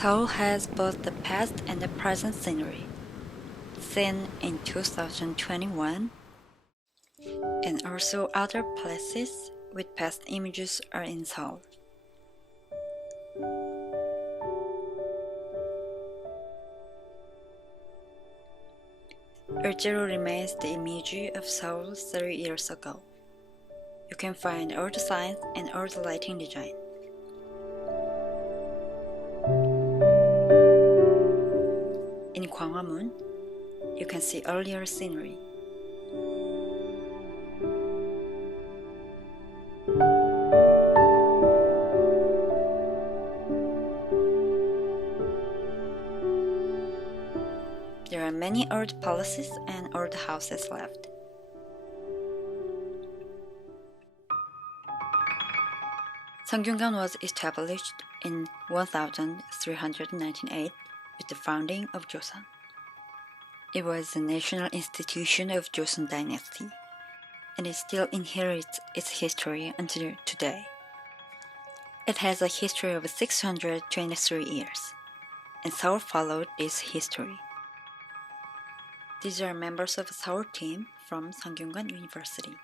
Seoul has both the past and the present scenery, seen in 2021, and also other places with past images are in Seoul. Zero remains the image of Seoul 30 years ago. You can find all the signs and all the lighting design. In Gwanghwamun, you can see earlier scenery. There are many old palaces and old houses left. Sangyungan was established in 1398 with the founding of Joseon. It was a national institution of Joseon dynasty, and it still inherits its history until today. It has a history of 623 years, and Seoul followed this history. These are members of the Seoul team from Sangyungan University.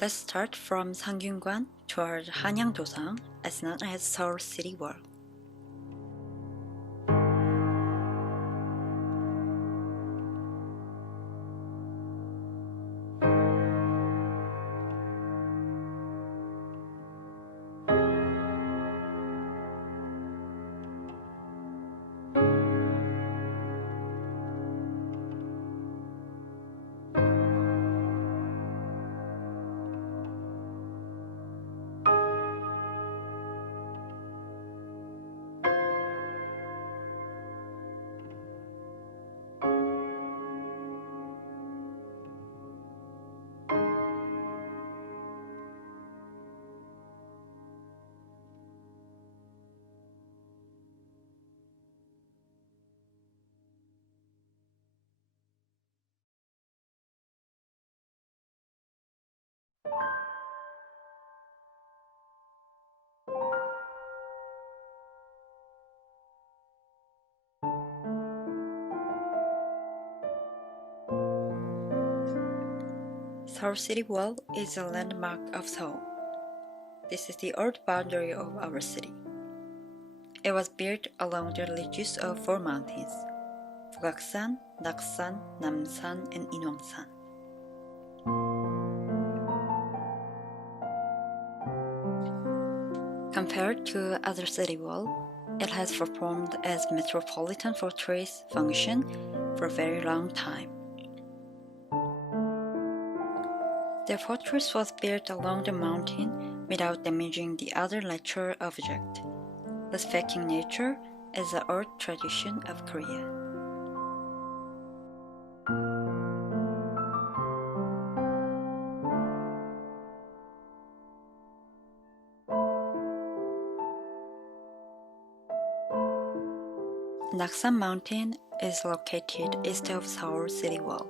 Let's start from Sangyungan toward Hanyang-dosang, as known as Seoul City Wall. Seoul City Wall is a landmark of Seoul. This is the old boundary of our city. It was built along the ridges of four mountains: Bugaksan, Naksan, Namsan, and Inwangsan. Compared to other city wall, it has performed as metropolitan fortress function for a very long time. The fortress was built along the mountain without damaging the other natural object, respecting nature as an old tradition of Korea. Naksan Mountain is located east of Seoul City Wall.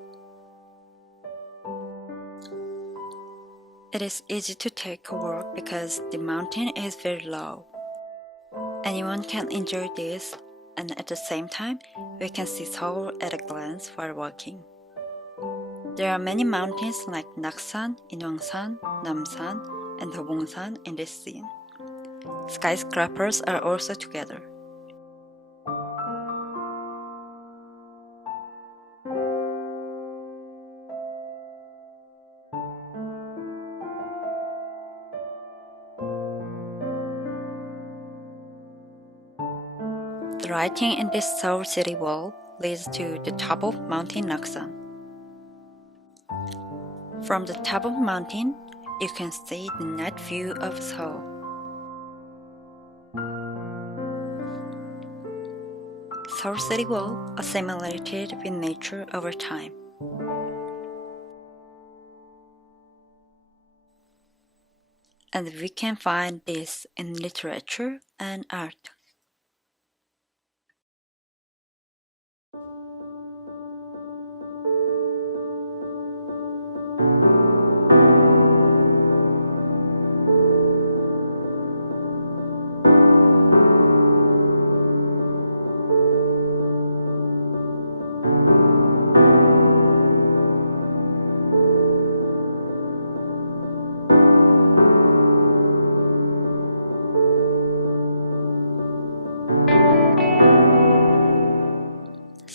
It is easy to take a walk because the mountain is very low. Anyone can enjoy this, and at the same time, we can see Seoul at a glance while walking. There are many mountains like Naksan, Inwangsan, Namsan, and Dobongsan in this scene. Skyscrapers are also together. The writing in this Seoul City Wall leads to the top of Mountain Naksan. From the top of the mountain, you can see the night view of Seoul. Seoul City Wall assimilated with nature over time. And we can find this in literature and art.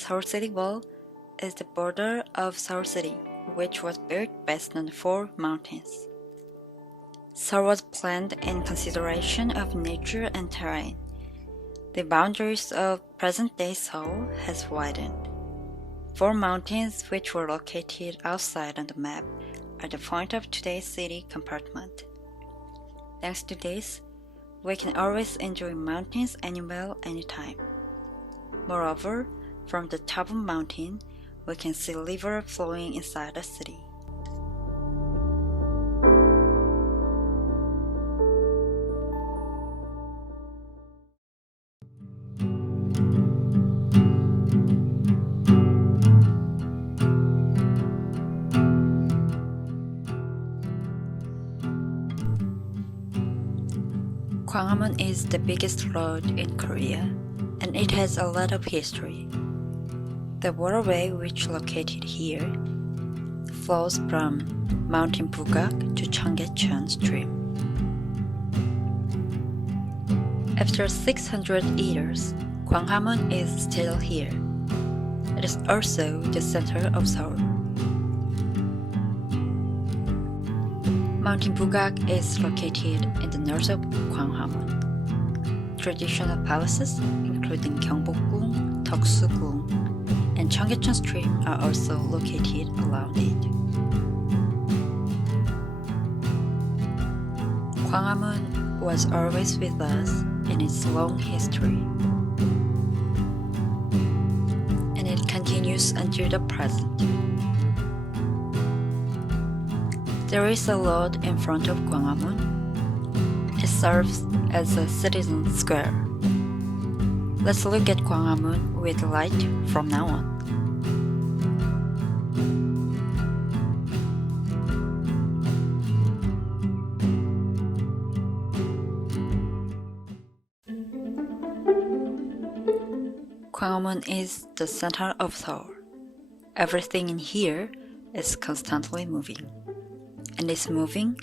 Seoul City Wall is the border of Seoul City, which was built based on 4 mountains. Seoul was planned in consideration of nature and terrain. The boundaries of present-day Seoul has widened. 4 mountains which were located outside on the map are the point of today's city compartment. Thanks to this, we can always enjoy mountains anywhere, anytime. Moreover, from the top of the mountain, we can see the river flowing inside the city. Gwanghwamun is the biggest road in Korea, and it has a lot of history. The waterway which located here flows from Mountain Bugak to Cheonggyecheon stream. After 600 years, Gwanghwamun is still here. It is also the center of Seoul. Mountain Bugak is located in the north of Gwanghwamun. Traditional palaces, including Gyeongbokgung, Deoksugung, and Cheonggyecheon stream are also located around it. Gwanghwamun was always with us in its long history, and it continues until the present. There is a road in front of Gwanghwamun. It serves as a citizen square. Let's look at Gwanghwamun with light from now on. Gwanghwamun is the center of Seoul. Everything in here is constantly moving. And it's moving,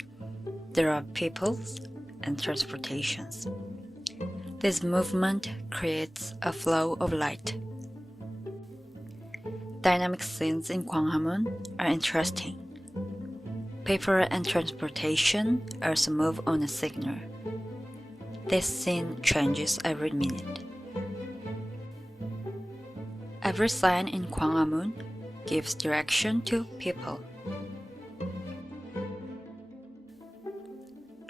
there are peoples and transportations. This movement creates a flow of light. Dynamic scenes in Gwanghwamun are interesting. People and transportation also move on a signal. This scene changes every minute. Every sign in Gwanghwamun gives direction to people.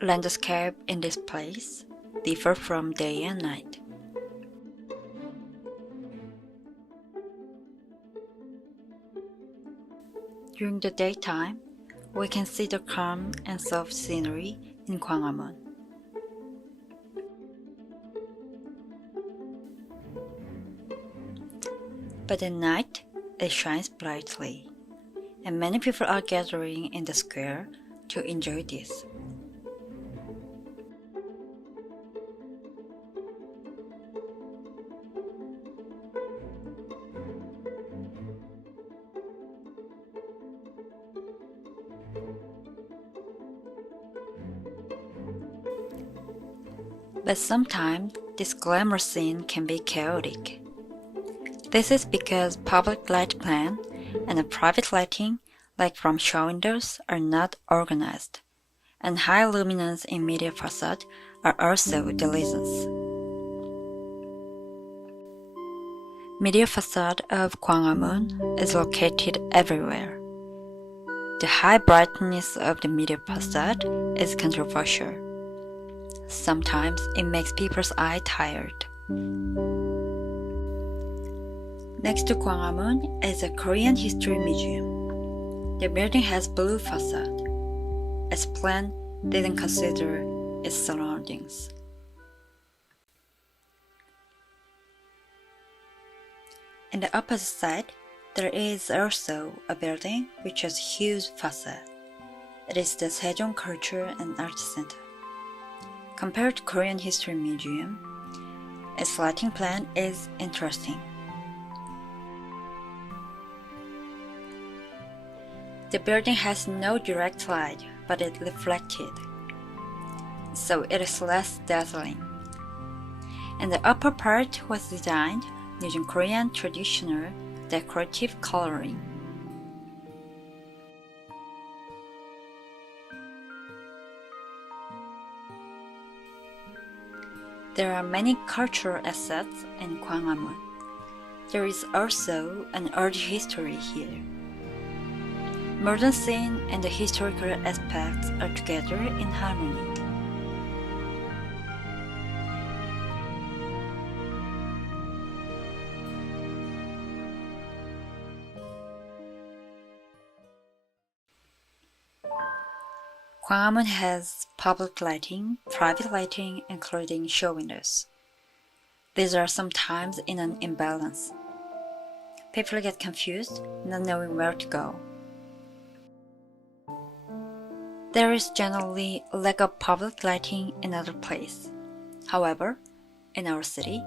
Landscape in this place differ from day and night. During the daytime, we can see the calm and soft scenery in Gwanghwamun. But at night, it shines brightly, and many people are gathering in the square to enjoy this. But sometimes this glamour scene can be chaotic. This is because public light plan and the private lighting, like from show windows, are not organized, and high luminance in media facade are also the reasons. media facade of Gwanghwamun is located everywhere. The high brightness of the media facade is controversial. Sometimes it makes people's eye tired. Next to Gwanghwamun is a Korean History Museum. The building has blue facade. Its plan didn't consider its surroundings. In the opposite side, there is also a building which has a huge facade. It is the Sejong Culture and Art Center. Compared to Korean History Museum, its lighting plan is interesting. The building has no direct light, but it reflected, so it is less dazzling. And the upper part was designed using Korean traditional decorative coloring. There are many cultural assets in Gwanghwamun. There is also an art history here. Modern scene and the historical aspects are together in harmony. Gwanghwamun has public lighting, private lighting, including show windows. These are sometimes in an imbalance. People get confused, not knowing where to go. There is generally a lack of public lighting in other places. However, in our city,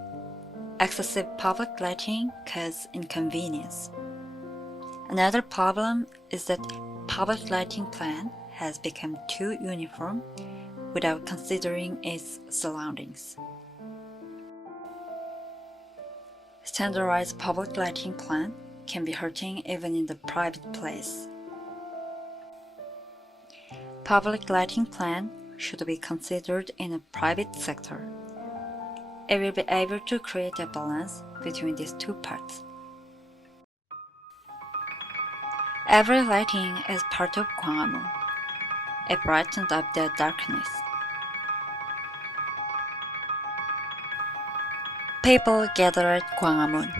excessive public lighting causes inconvenience. Another problem is that public lighting plan has become too uniform without considering its surroundings. Standardized public lighting plan can be hurting even in the private place. Public lighting plan should be considered in a private sector. It will be able to create a balance between these two parts. Every lighting is part of Gwanghwamun. It brightens up the darkness. People gather at Gwanghwamun,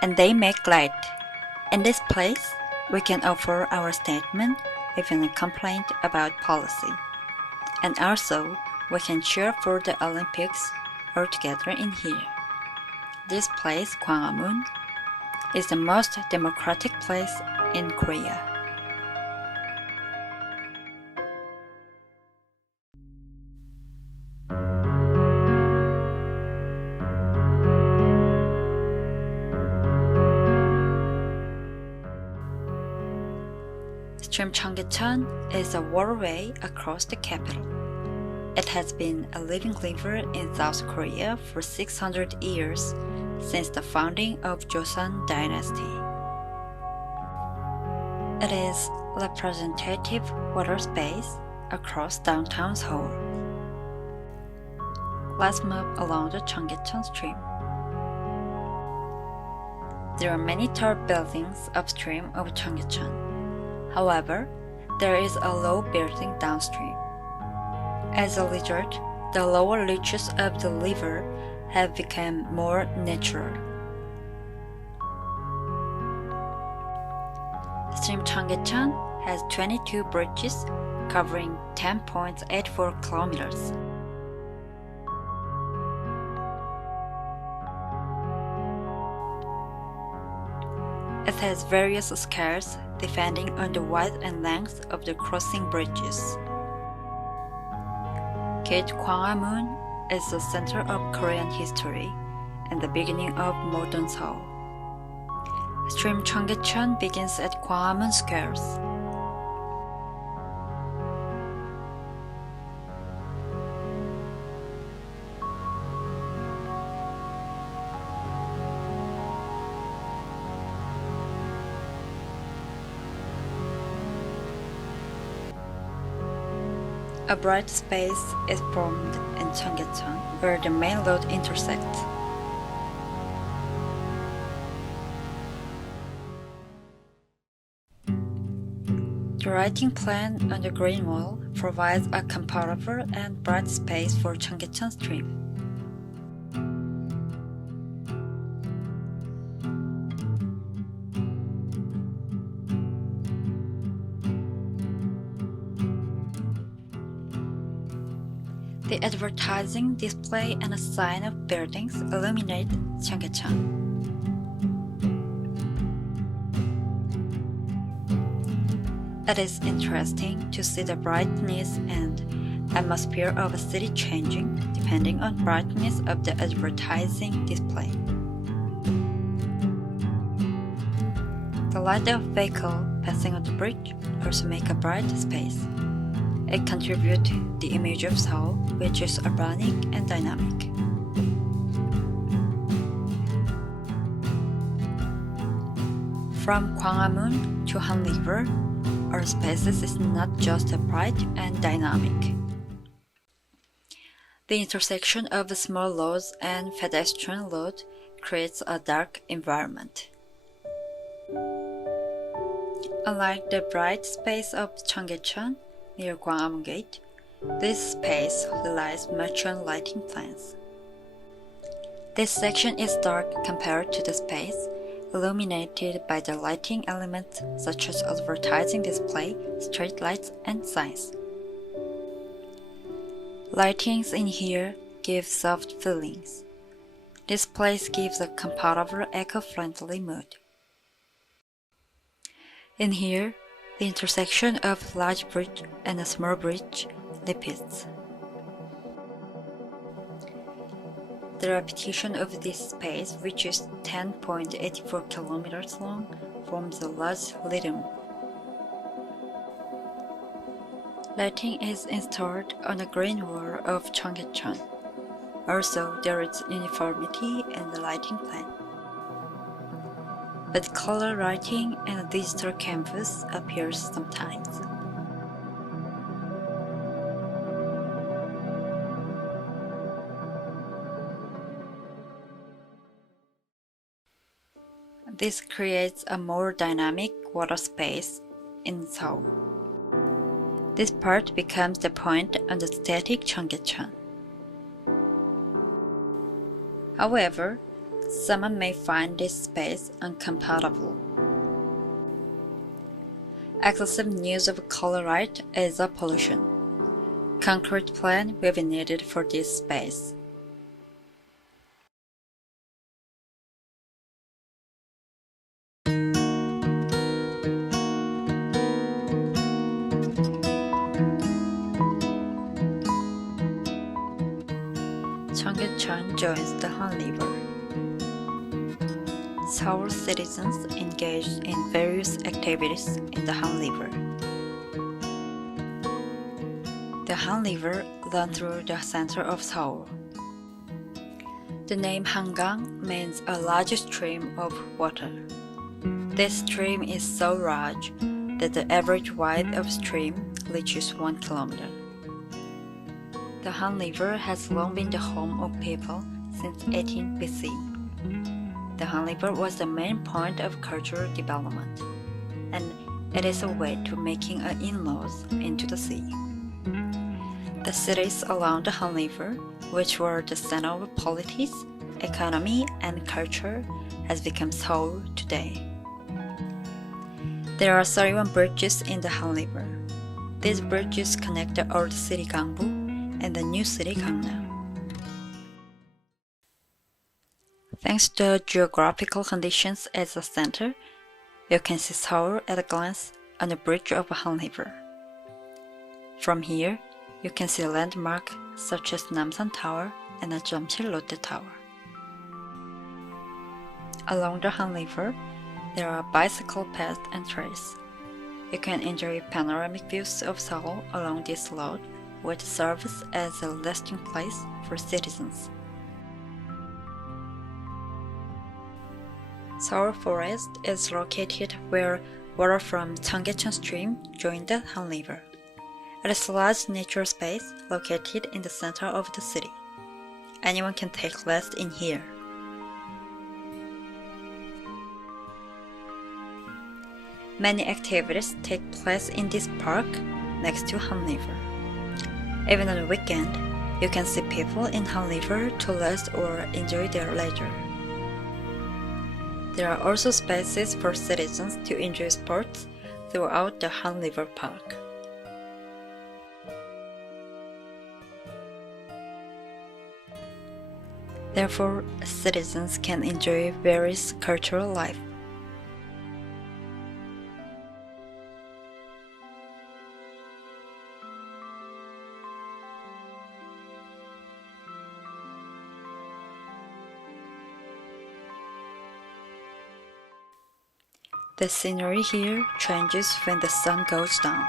and they make light. In this place, we can offer our statement, even a complaint about policy. And also, we can cheer for the Olympics all together in here. This place, Gwanghwamun, is the most democratic place in Korea. Stream Cheonggyecheon is a waterway across the capital. It has been a living river in South Korea for 600 years since the founding of Joseon Dynasty. It is representative water space across downtown Seoul. Let's move along the Cheonggyecheon stream. There are many tall buildings upstream of Cheonggyecheon. However, there is a low building downstream. As a result, the lower reaches of the river have become more natural. Stream Cheonggyecheon has 22 bridges covering 10.84 kilometers. It has various scales depending on the width and length of the crossing bridges. Gate Gwanghwamun is the center of Korean history and the beginning of modern Seoul. Stream Cheonggyecheon begins at Gwanghwamun Squares. A bright space is formed in Cheonggyecheon where the main road intersects. The lighting plan on the green wall provides a comfortable and bright space for Cheonggyecheon stream. The advertising display and a sign of buildings illuminate Cheonggyecheon. It is interesting to see the brightness and atmosphere of a city changing depending on brightness of the advertising display. The light of vehicle passing on the bridge also make a bright space. It contributes to the image of Seoul, which is urbanic and dynamic. From Gwanghwamun to Han River, our spaces is not just bright and dynamic. The intersection of the small roads and pedestrian road creates a dark environment. Unlike the bright space of Cheonggyecheon near Gwanghwamun Gate, this space relies much on lighting plans. This section is dark compared to the space illuminated by the lighting elements such as advertising display, street lights, and signs. Lightings in here give soft feelings. This place gives a comfortable, eco-friendly mood. In here, the intersection of large bridge and a small bridge repeats. The repetition of this space, which is 10.84 kilometers long, forms a large rhythm. Lighting is installed on the green wall of Cheonggyecheon. Also, there is uniformity in the lighting plan. But color lighting and a digital canvas appears sometimes. This creates a more dynamic water space in Seoul. This part becomes the point on the static Cheonggyecheon. However, someone may find this space uncompatible. Excessive use of color light is a pollution. Concrete plan will be needed for this space. Cheonggyecheon joins the Han River. Seoul citizens engage in various activities in the Han River. The Han River runs through the center of Seoul. The name Hangang means a large stream of water. This stream is so large that the average width of stream reaches 1 kilometer. The Han River has long been the home of people since 18 BC. The Han River was the main point of cultural development, and it is a way to making inroads into the sea. The cities around the Han River, which were the center of politics, economy, and culture, has become Seoul today. There are 31 bridges in the Han River. These bridges connect the old city Gangbu and the new city Gangnam. Thanks to the geographical conditions at the center, you can see Seoul at a glance on the bridge of Han River. From here, you can see landmarks such as Namsan Tower and the Jamsil Lotte Tower. Along the Han River, there are bicycle paths and trails. You can enjoy panoramic views of Seoul along this road, which serves as a resting place for citizens. Seoul Forest is located where water from Cheonggyecheon Stream joins the Han River. It is a large natural space located in the center of the city. Anyone can take rest in here. Many activities take place in this park next to Han River. Even on the weekend, you can see people in Han River to rest or enjoy their leisure. There are also spaces for citizens to enjoy sports throughout the Han River Park. Therefore, citizens can enjoy various cultural life. The scenery here changes when the sun goes down.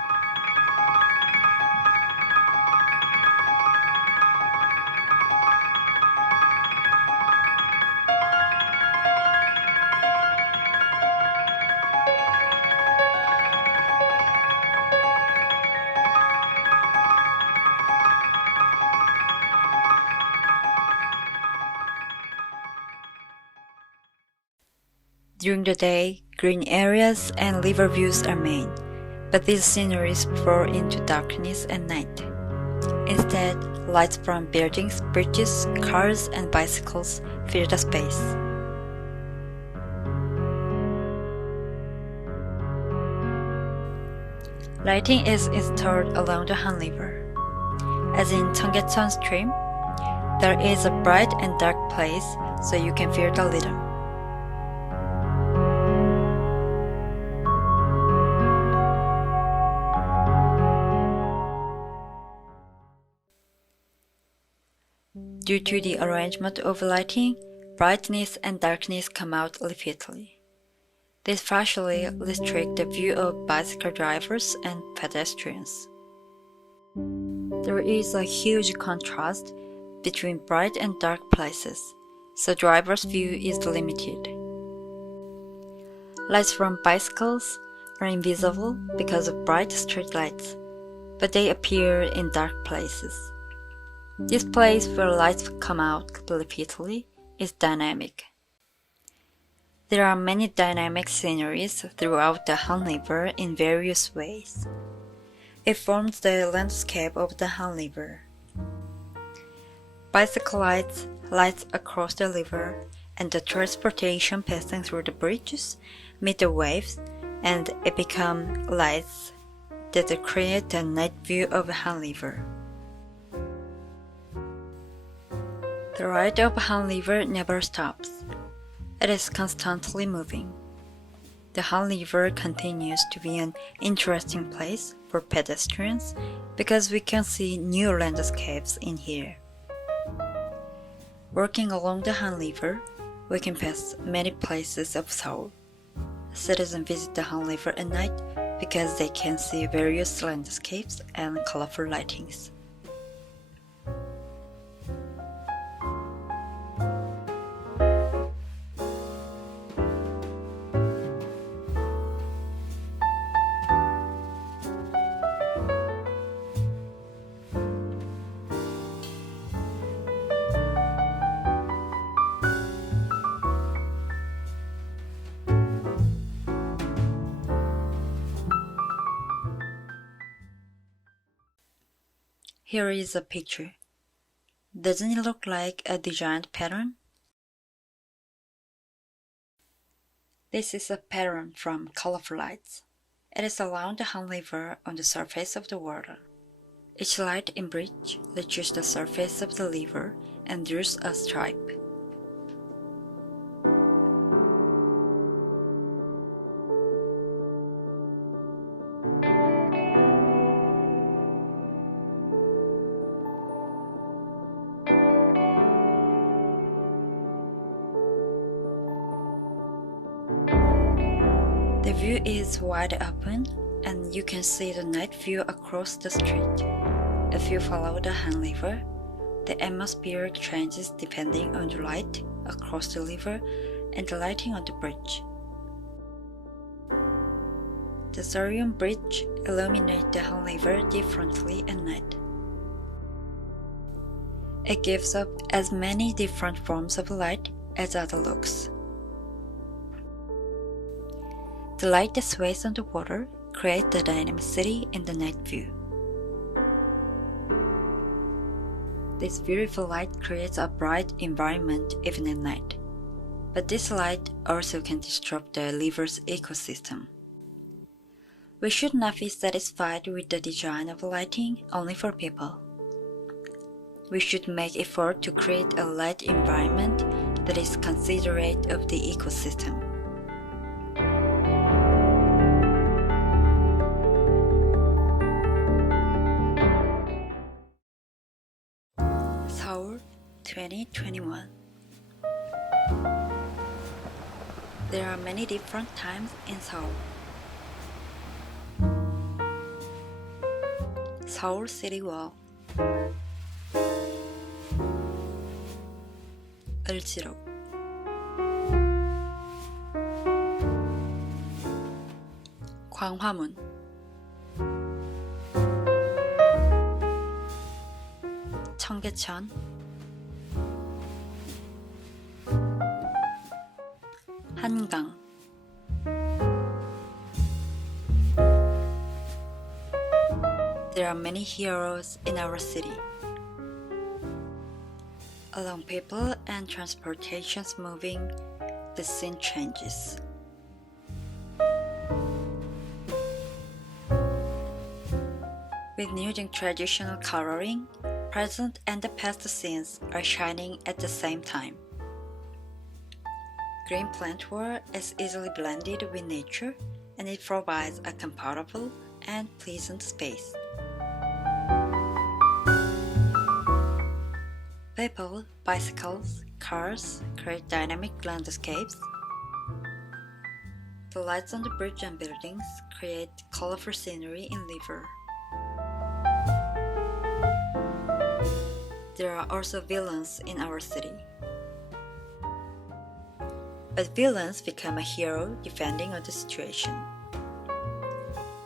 During the day, green areas and river views are made, but these sceneries fall into darkness at night. Instead, lights from buildings, bridges, cars, and bicycles fill the space. Lighting is installed along the Han River. As in Cheonggyecheon Stream, there is a bright and dark place so you can feel the rhythm. Due to the arrangement of lighting, brightness and darkness come out repeatedly. This partially restricts the view of bicycle drivers and pedestrians. There is a huge contrast between bright and dark places, so drivers' view is limited. Lights from bicycles are invisible because of bright street lights, but they appear in dark places. This place where lights come out repeatedly is dynamic. There are many dynamic sceneries throughout the Han River in various ways. It forms the landscape of the Han River. Bicycle lights, lights across the river, and the transportation passing through the bridges meet the waves, and it becomes lights that create the night view of the Han River. The ride of Han River never stops. It is constantly moving. The Han River continues to be an interesting place for pedestrians because we can see new landscapes in here. Walking along the Han River, we can pass many places of Seoul. Citizens visit the Han River at night because they can see various landscapes and colorful lightings. Here is a picture. Doesn't it look like a designed pattern? This is a pattern from colorful lights. It is around the Han River on the surface of the water. Each light in bridge reaches the surface of the river and draws a stripe. The view is wide open and you can see the night view across the street. If you follow the Han River, the atmosphere changes depending on the light across the river and the lighting on the bridge. The Seoul Bridge illuminates the Han River differently at night. It gives up as many different forms of light as other looks. The light that sways on the water creates the dynamicity in the night view. This beautiful light creates a bright environment even at night. But this light also can disrupt the river's ecosystem. We should not be satisfied with the design of lighting only for people. We should make effort to create a light environment that is considerate of the ecosystem. Seoul 2021. There are many different times in Seoul. Seoul City Wall. 을지로. 광화문. 청계천. 한강. There are many heroes in our city. Along people and transportations moving, the scene changes. With new and traditional coloring, present and the past scenes are shining at the same time. Green plant world is easily blended with nature, and it provides a comfortable and pleasant space. People, bicycles, cars create dynamic landscapes. The lights on the bridge and buildings create colorful scenery in river. There are also villains in our city. But villains become a hero depending on the situation.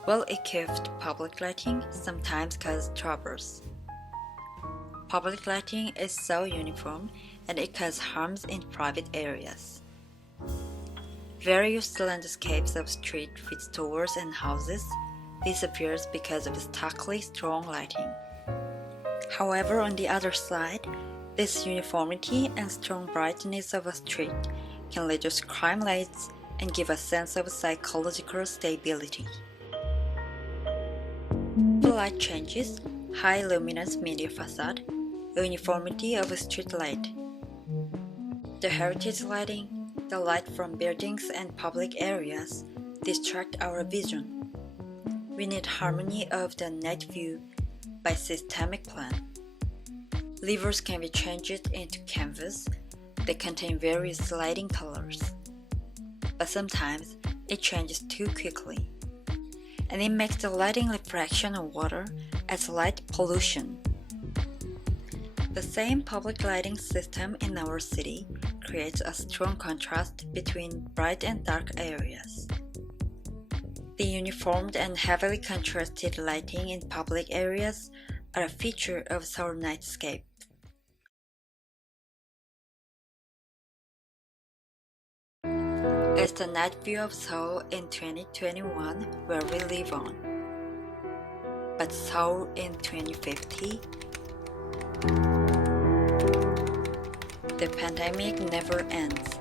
Well-equipped public lighting sometimes causes troubles. Public lighting is so uniform and it causes harms in private areas. Various landscapes of street with stores and houses disappears because of starkly strong lighting. However, on the other side, this uniformity and strong brightness of a street can reduce crime rates and give a sense of psychological stability. The light changes, high luminous media facade, uniformity of a street light. The heritage lighting, the light from buildings and public areas, distract our vision. We need harmony of the night view by systemic plan. Levers can be changed into canvas that contain various lighting colors. But sometimes it changes too quickly, and it makes the lighting reflection of water as light pollution. The same public lighting system in our city creates a strong contrast between bright and dark areas. The uniformed and heavily contrasted lighting in public areas are a feature of Seoul Nightscape. It's the night view of Seoul in 2021 where we live on. But Seoul in 2050? The pandemic never ends.